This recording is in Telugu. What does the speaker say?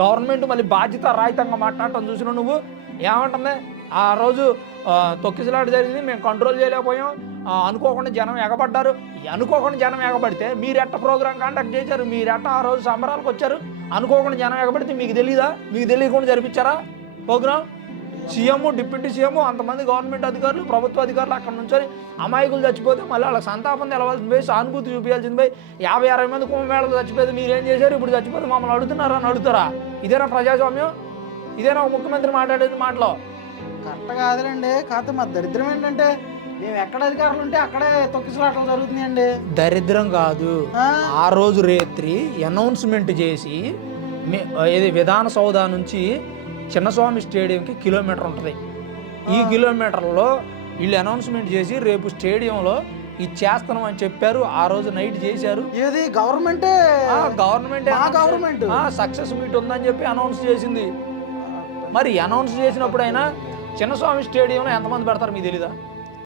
గవర్నమెంట్ మళ్ళీ బాధ్యత రాహితంగా మాట్లాడటం చూసిన నువ్వు? ఏమంటుంది? ఆ రోజు తొక్కిసలాట జరిగింది మేము కంట్రోల్ చేయలేకపోయాం. అనుకోకుండా జనం ఎగబడ్డారు. అనుకోకుండా జనం ఎగబడితే మీరు ఎట్ట ప్రోగ్రామ్ కండక్ట్ చేశారు? మీరు ఎట్ట ఆ రోజు సంబరాలకు వచ్చారు? అనుకోకుండా జనం ఎగబడితే మీకు తెలీదా? మీకు తెలియకుండా జరిపించారా? ప్రోగ్రామ్ సీఎం డిప్యూటీ సీఎం అంతమంది గవర్నమెంట్ అధికారులు ప్రభుత్వ అధికారులు అక్కడ నుంచొని అమాయకులు చచ్చిపోతే మళ్ళీ వాళ్ళకి సంతాపం తెలవాల్సింది పోయి సానుభూతి చూపించాల్సింది పోయి యాభై అరవై మంది కుంభమేళలు చచ్చిపోతే మీరేం చేశారు? ఇప్పుడు చచ్చిపోతే మమ్మల్ని అడుగుతున్నారా? అని అడుగుతారా? ఇదేనా ప్రజాస్వామ్యం? ఇదేనా ముఖ్యమంత్రి మాట్లాడేది మాటలో? కరెక్ట్ కాదులేండి. కాకపోతే మా దరిద్రం ఏంటంటే మేము ఎక్కడ అధికారులు ఉంటే అక్కడే తొక్కిసలాటలు జరుగుతున్నాయండి. దరిద్రం కాదు. ఆ? రోజు రేత్రి అనౌన్స్మెంట్ చేసి ఇది విధాన సౌధ నుంచి చిన్నస్వామి స్టేడియంకి కిలోమీటర్ ఉంటుంది. ఈ కిలోమీటర్లో వీళ్ళు అనౌన్స్మెంట్ చేసి రేపు స్టేడియంలో ఇది చేస్తున్నాం అని చెప్పారు. ఆ రోజు నైట్ చేశారు. ఏది? గవర్నమెంటే? Government government. సక్సెస్ మీట్ ఉందని చెప్పి అనౌన్స్ చేసింది. మరి అనౌన్స్ చేసినప్పుడైనా చిన్నస్వామి స్టేడియంలో ఎంతమంది పెడతారు మీకు తెలీదా?